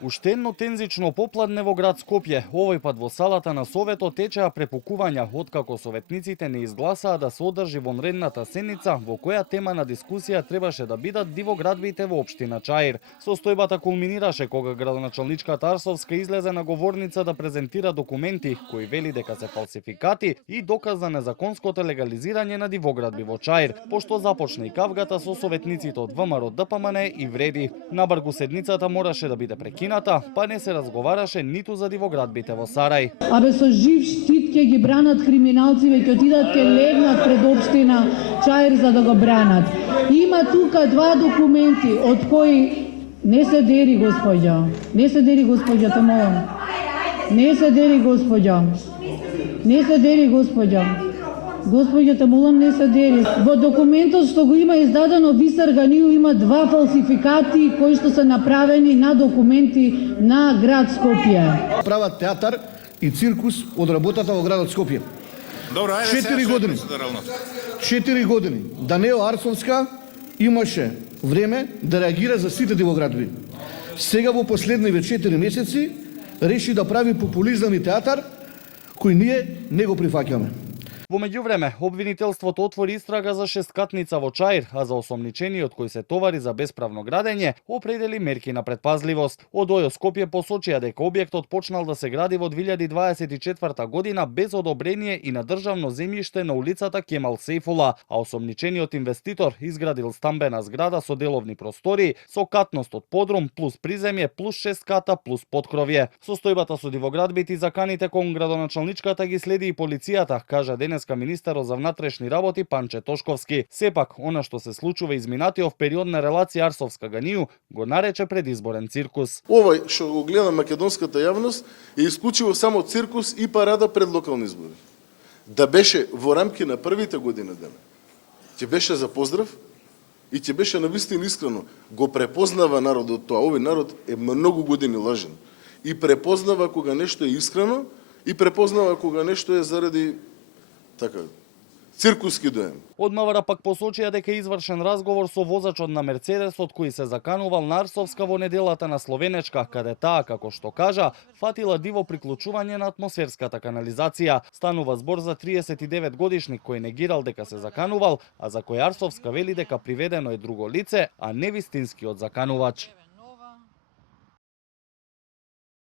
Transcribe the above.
Уштенно тензично попладне во град Скопје, овој пат во салата на Советот течеа препукувања откако советниците не изгласаа да се одржи вонредната седница во која тема на дискусија требаше да бидат дивоградбите во општина Чаир. Состојбата кулминираше кога градоначалничката Арсовска излезе на говорница да презентира документи кои вели дека се фалсификати и доказ за незаконското легализирање на дивоградби во Чаир, пошто започна и кавгата со советниците од ВМРО ДПМН и Вреди. Набргу седницата мораше да биде прекината, па не се разговараше ниту за дивоградбите во Сарај. Абе со жив штит ќе ги бранат криминалци, ќе отидат ќе легнат пред општина Чаир за да го бранат. Има тука два документи од кои не се дери господја. Не се дери господја, те молам. Не се дери господја. Не се дери господја. Господја, те молам, не се дери. Во документот што го има издадено Висарганију има два фалсификати кои што се направени на документи на град Скопје. Прават театар и циркус од работата во градот Скопје. Добро, ајде 4 години. 4 години. Даниел Арсовска имаше време да реагира за сите дивоградби. Сега во последниве 4 месеци реши да прави популизам и театар кој ние не го прифаќаме. Во меѓувреме, обвинителството отвори истрага за шесткатница во Чаир, а за осомничениот кој се товари за бесправно градење, определи мерки на предпазливост. Од ОЈО Скопје посочија дека објектот почнал да се гради во 2024 година без одобрение и на државно земјиште на улицата Кемал Сейфула, а осомничениот инвеститор изградил стамбена зграда со деловни простории, со катност од подрум плюс приземје плюс 6 ката плюс поткровје. Состојбата со дивоградбите и заканите кон градоначалничката ги следи и полицијата, кажа денеска министерот за внатрешни работи Панче Тошковски. Сепак, она што се случува изминатиот период на релација Арсовска-Ганију го нарече предизборен циркус. Овој што го гледа македонската јавност е исклучиво само циркус и парада пред локални избори. Да беше во рамки на првите години дена, ќе беше за поздрав и ќе беше навистина искрено. Го препознава народот тоа. Овој народ е многу години лажен. И препознава кога нешто е искрено и препознава кога нешто е заради така циркуски доем. Од МВР пак посочија дека извршен разговор со возачот на Мерцедесот кој се заканувал на Арсовска во неделата на Словенечка, каде таа, како што кажа, фатила диво приклучување на атмосферската канализација. Станува збор за 39 годишник кој негирал дека се заканувал, а за кој Арсовска вели дека приведено е друго лице, а не вистинскиот заканувач.